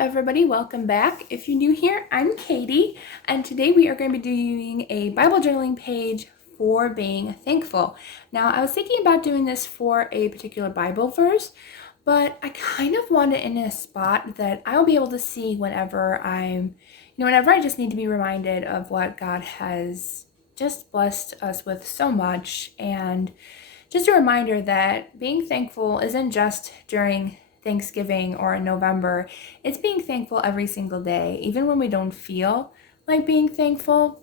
everybody, welcome back. If you're new here, I'm Katie, and today we are going to be doing a Bible journaling page for being thankful. Now, I was thinking about doing this for a particular Bible verse, but I kind of want it in a spot that I'll be able to see whenever whenever I just need to be reminded of what God has just blessed us with so much, and just a reminder that being thankful isn't just during Thanksgiving or in November. It's being thankful every single day, even when we don't feel like being thankful.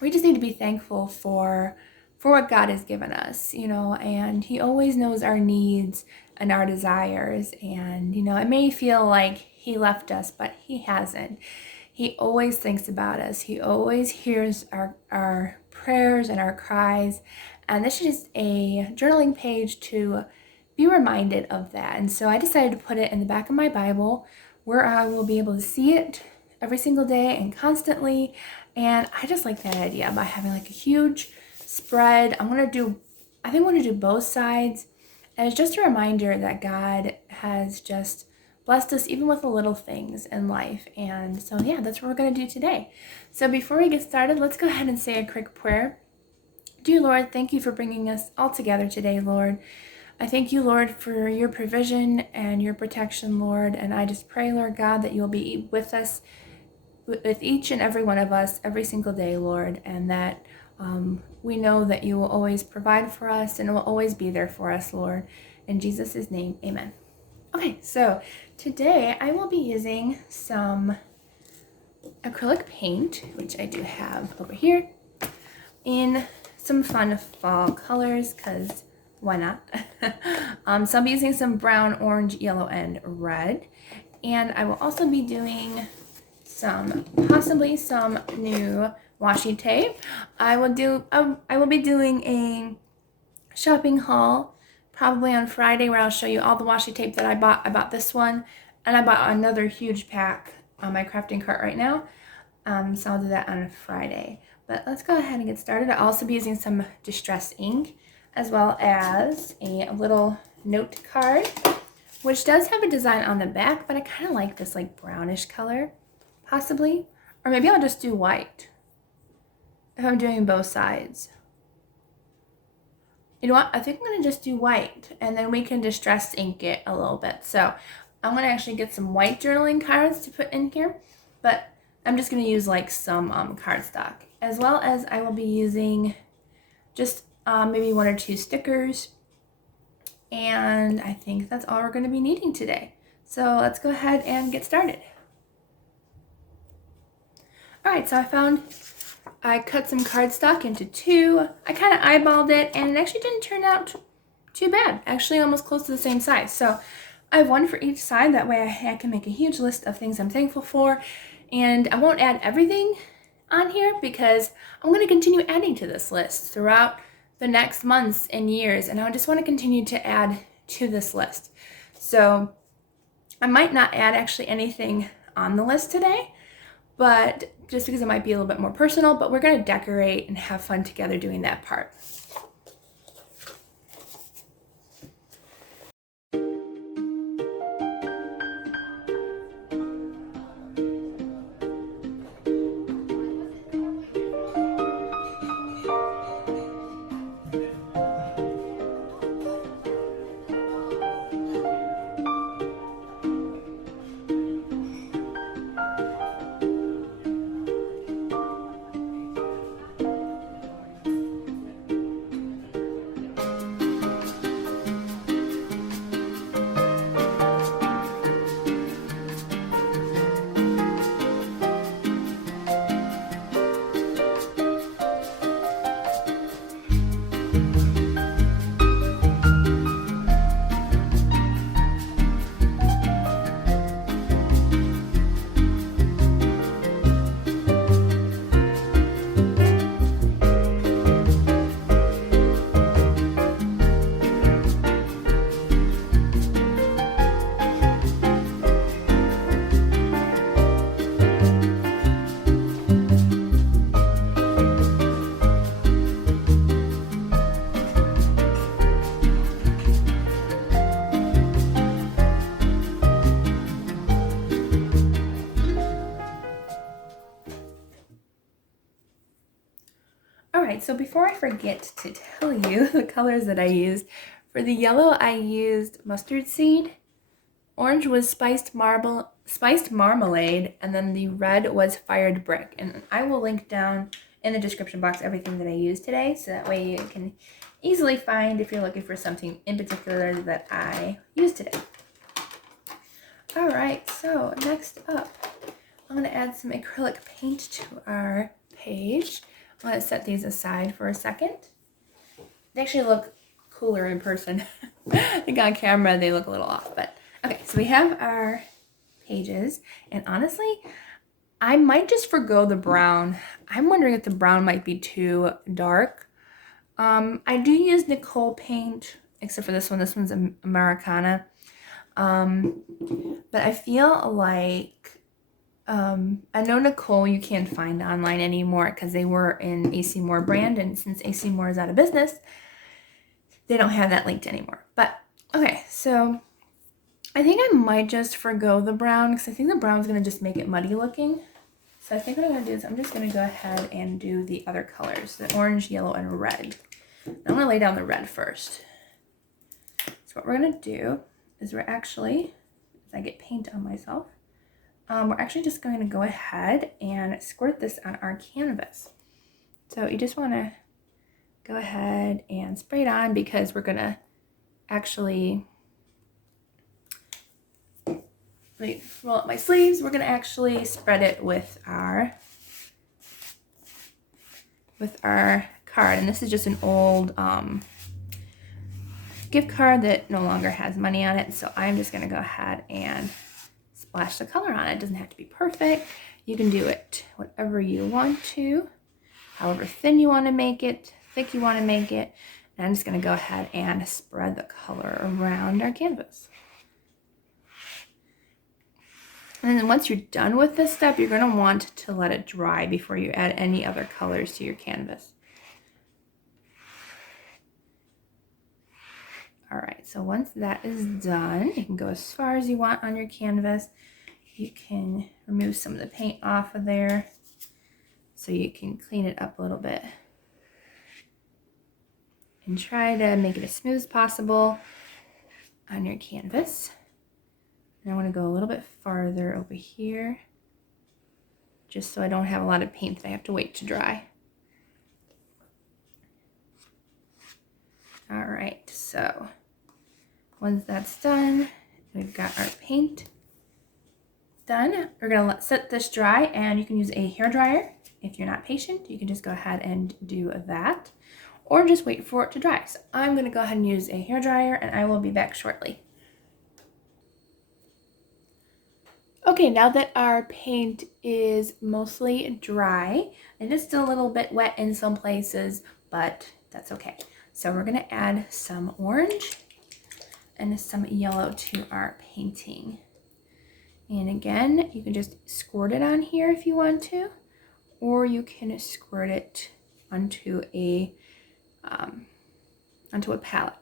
We just need to be thankful for what God has given us, and He always knows our needs and our desires. And it may feel like He left us, but He hasn't. He always thinks about us. He always hears our prayers and our cries. And this is just a journaling page to be reminded of that. And so I decided to put it in the back of my Bible where I will be able to see it every single day and constantly. And I just like that idea by having like a huge spread. I want to do both sides. And it's just a reminder that God has just blessed us even with the little things in life. And so yeah, that's what we're going to do today. So before we get started, let's go ahead and say a quick prayer. Dear Lord, thank you for bringing us all together today, Lord. I thank you, Lord, for your provision and your protection, Lord. And I just pray, Lord God, that you'll be with us, with each and every one of us every single day, Lord. And that we know that you will always provide for us and will always be there for us, Lord. In Jesus' name, amen. Okay, so today I will be using some acrylic paint, which I do have over here, in some fun fall colors, because why not? So I'll be using some brown, orange, yellow, and red. And I will also be doing possibly some new washi tape. I will be doing a shopping haul probably on Friday where I'll show you all the washi tape that I bought. I bought this one, and I bought another huge pack on my crafting cart right now. So I'll do that on a Friday. But let's go ahead and get started. I'll also be using some distress ink, as well as a little note card, which does have a design on the back, but I kind of like this like brownish color, possibly. Or maybe I'll just do white if I'm doing both sides. You know what? I think I'm going to just do white, and then we can distress ink it a little bit. So I'm going to actually get some white journaling cards to put in here, but I'm just going to use like some cardstock, as well as I will be using just maybe one or two stickers, and I think that's all we're going to be needing today. So let's go ahead and get started. Alright, so I cut some cardstock into two. I kind of eyeballed it, and it actually didn't turn out too bad. Actually almost close to the same size. So I have one for each side. That way I can make a huge list of things I'm thankful for. And I won't add everything on here because I'm going to continue adding to this list throughout the next months and years, and I just want to continue to add to this list. So I might not add actually anything on the list today, but just because it might be a little bit more personal, but we're going to decorate and have fun together doing that part. right, so before I forget to tell you the colors that I used, for the yellow I used mustard seed, orange was spiced marmalade, and then the red was fired brick. And I will link down in the description box everything that I used today, so that way you can easily find if you're looking for something in particular that I used today. All right, so next up, I'm going to add some acrylic paint to our page. I'm going to set these aside for a second. They actually look cooler in person. I think on camera they look a little off, but okay, so we have our pages, and honestly, I might just forgo the brown. I'm wondering if the brown might be too dark. I do use Nicole paint, except for this one. This one's Americana. But I feel like, I know Nicole you can't find online anymore because they were in AC Moore brand, and since AC Moore is out of business, they don't have that linked anymore. But okay, so I think I might just forgo the brown because I think the brown's going to just make it muddy looking. So I think what I'm going to do is I'm just going to go ahead and do the other colors, the orange, yellow, and red. I'm going to lay down the red first. So what we're going to do is we're actually, as I get paint on myself, we're actually just going to go ahead and squirt this on our canvas. So you just want to go ahead and spray it on because we're going to actually, let me roll up my sleeves, we're going to actually spread it with our card. And this is just an old gift card that no longer has money on it. So I'm just going to go ahead and splash the color on it. It doesn't have to be perfect. You can do it whatever you want to, however thin you want to make it, thick you want to make it. And I'm just going to go ahead and spread the color around our canvas. And then once you're done with this step, you're going to want to let it dry before you add any other colors to your canvas. All right, so once that is done, you can go as far as you want on your canvas. You can remove some of the paint off of there so you can clean it up a little bit. And try to make it as smooth as possible on your canvas. And I want to go a little bit farther over here, just so I don't have a lot of paint that I have to wait to dry. All right, so once that's done, we've got our paint done. We're gonna set this dry, and you can use a hair dryer. If you're not patient, you can just go ahead and do that, or just wait for it to dry. So I'm gonna go ahead and use a hair dryer, and I will be back shortly. Okay, now that our paint is mostly dry, it is still a little bit wet in some places, but that's okay. So we're gonna add some orange and some yellow to our painting. And again, you can just squirt it on here if you want to, or you can squirt it onto a palette.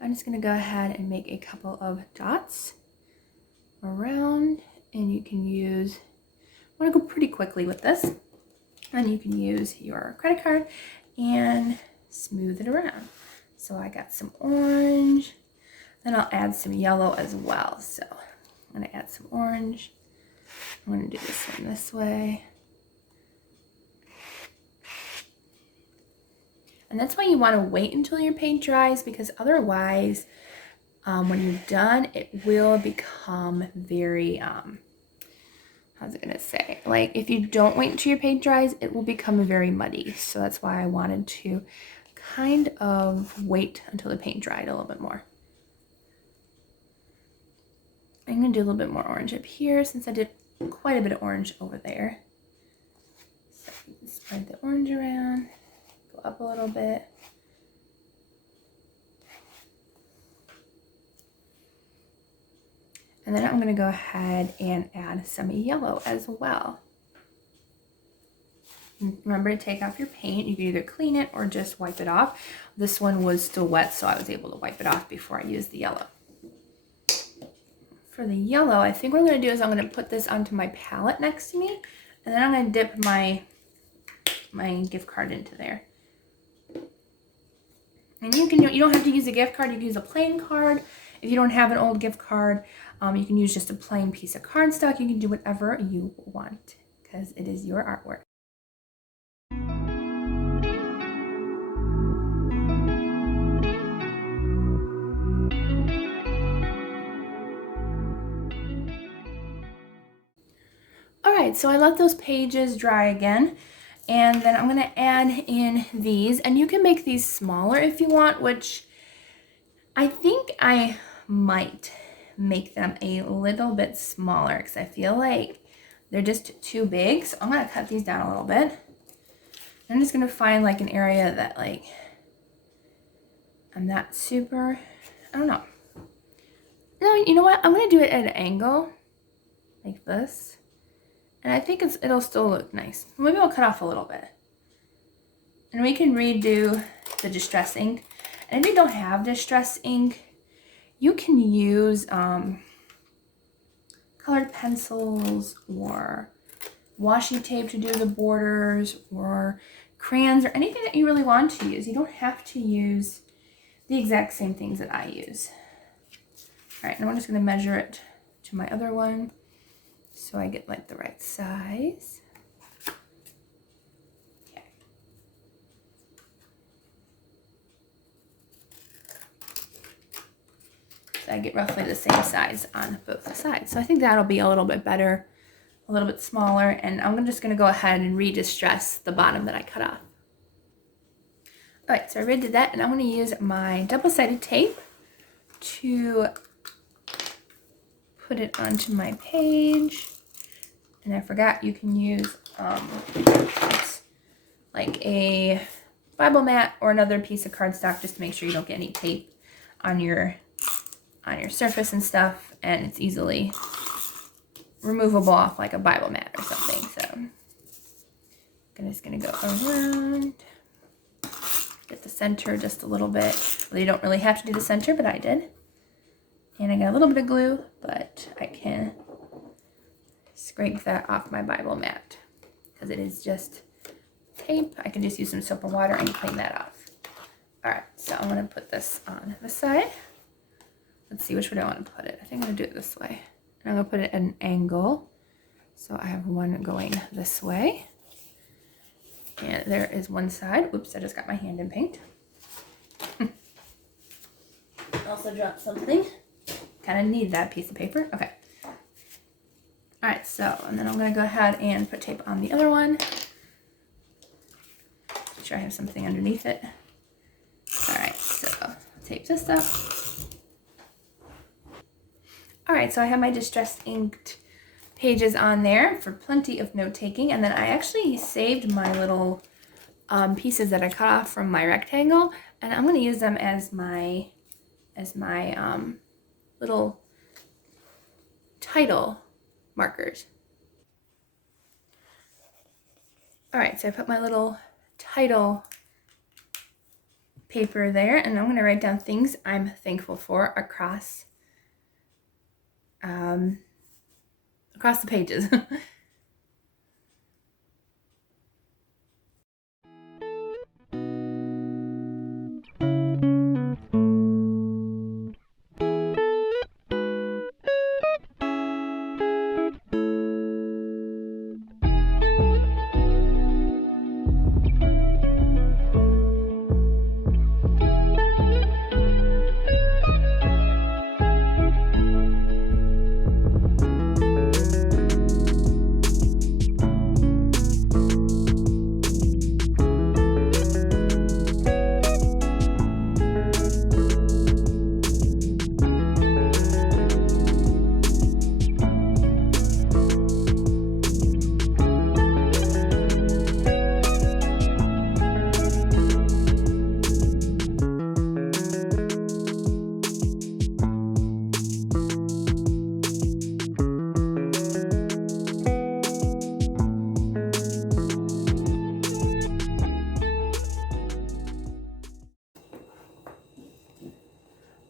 I'm just gonna go ahead and make a couple of dots around, and you can use, I wanna go pretty quickly with this, and you can use your credit card and smooth it around. So I got some orange, then I'll add some yellow as well. So I'm gonna add some orange. I'm gonna do this one this way. And that's why you wanna wait until your paint dries, because otherwise, when you're done, it will become very, how's it gonna say? Like if you don't wait until your paint dries, it will become very muddy. So that's why I wanted to kind of wait until the paint dried a little bit more. I'm gonna do a little bit more orange up here since I did quite a bit of orange over there. So you can spread the orange around, go up a little bit. And then I'm gonna go ahead and add some yellow as well. Remember to take off your paint. You can either clean it or just wipe it off. This one was still wet, so I was able to wipe it off before I used the yellow. For the yellow, I think what I'm going to do is I'm going to put this onto my palette next to me, and then I'm going to dip my gift card into there. And you don't have to use a gift card. You can use a plain card. If you don't have an old gift card, you can use just a plain piece of cardstock. You can do whatever you want because it is your artwork. Alright, so I let those pages dry again, and then I'm going to add in these, and you can make these smaller if you want, which I think I might make them a little bit smaller because I feel like they're just too big. So I'm going to cut these down a little bit. I'm just going to find like an area that like I'm not super, I don't know. No, you know what? I'm going to do it at an angle like this. And I think it'll still look nice. Maybe I'll cut off a little bit. And we can redo the distress ink. And if you don't have distress ink, you can use colored pencils or washi tape to do the borders or crayons or anything that you really want to use. You don't have to use the exact same things that I use. All right, now I'm just going to measure it to my other one so I get like the right size. Okay. So I get roughly the same size on both sides. So I think that'll be a little bit better, a little bit smaller, and I'm just going to go ahead and re-distress the bottom that I cut off. All right, so I redid that, and I'm going to use my double-sided tape to put it onto my page. And I forgot you can use like a Bible mat or another piece of cardstock just to make sure you don't get any tape on your surface and stuff, and it's easily removable off like a Bible mat or something. So I'm just gonna go around, get the center just a little bit. Well, you don't really have to do the center, but I did. And I got a little bit of glue, but I can scrape that off my Bible mat because it is just tape. I can just use some soap and water and clean that off. All right, so I'm going to put this on this side. Let's see, which way do I want to put it? I think I'm going to do it this way. And I'm going to put it at an angle. So I have one going this way. And there is one side. Oops, I just got my hand in paint. Also dropped something. Kind of need that piece of paper. Okay. All right, so, and then I'm going to go ahead and put tape on the other one. Make sure I have something underneath it. All right, so tape this up. All right, so I have my distress inked pages on there for plenty of note taking. And then I actually saved my little pieces that I cut off from my rectangle, and I'm going to use them as my little title markers. All right, so I put my little title paper there, and I'm going to write down things I'm thankful for across the pages.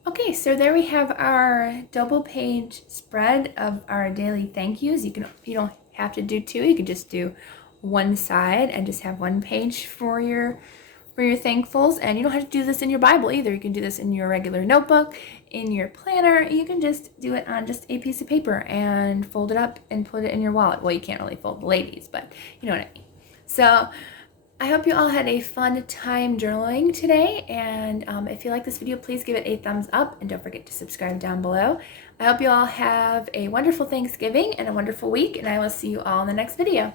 Okay, so there we have our double page spread of our daily thank yous. You don't have to do two. You can just do one side and just have one page for your for your thankfuls. And you don't have to do this in your Bible either. You can do this in your regular notebook, in your planner. You can just do it on just a piece of paper and fold it up and put it in your wallet. Well, you can't really fold the ladies, but you know what I mean. So I hope you all had a fun time journaling today, and if you like this video, please give it a thumbs up, and don't forget to subscribe down below. I hope you all have a wonderful Thanksgiving and a wonderful week, and I will see you all in the next video.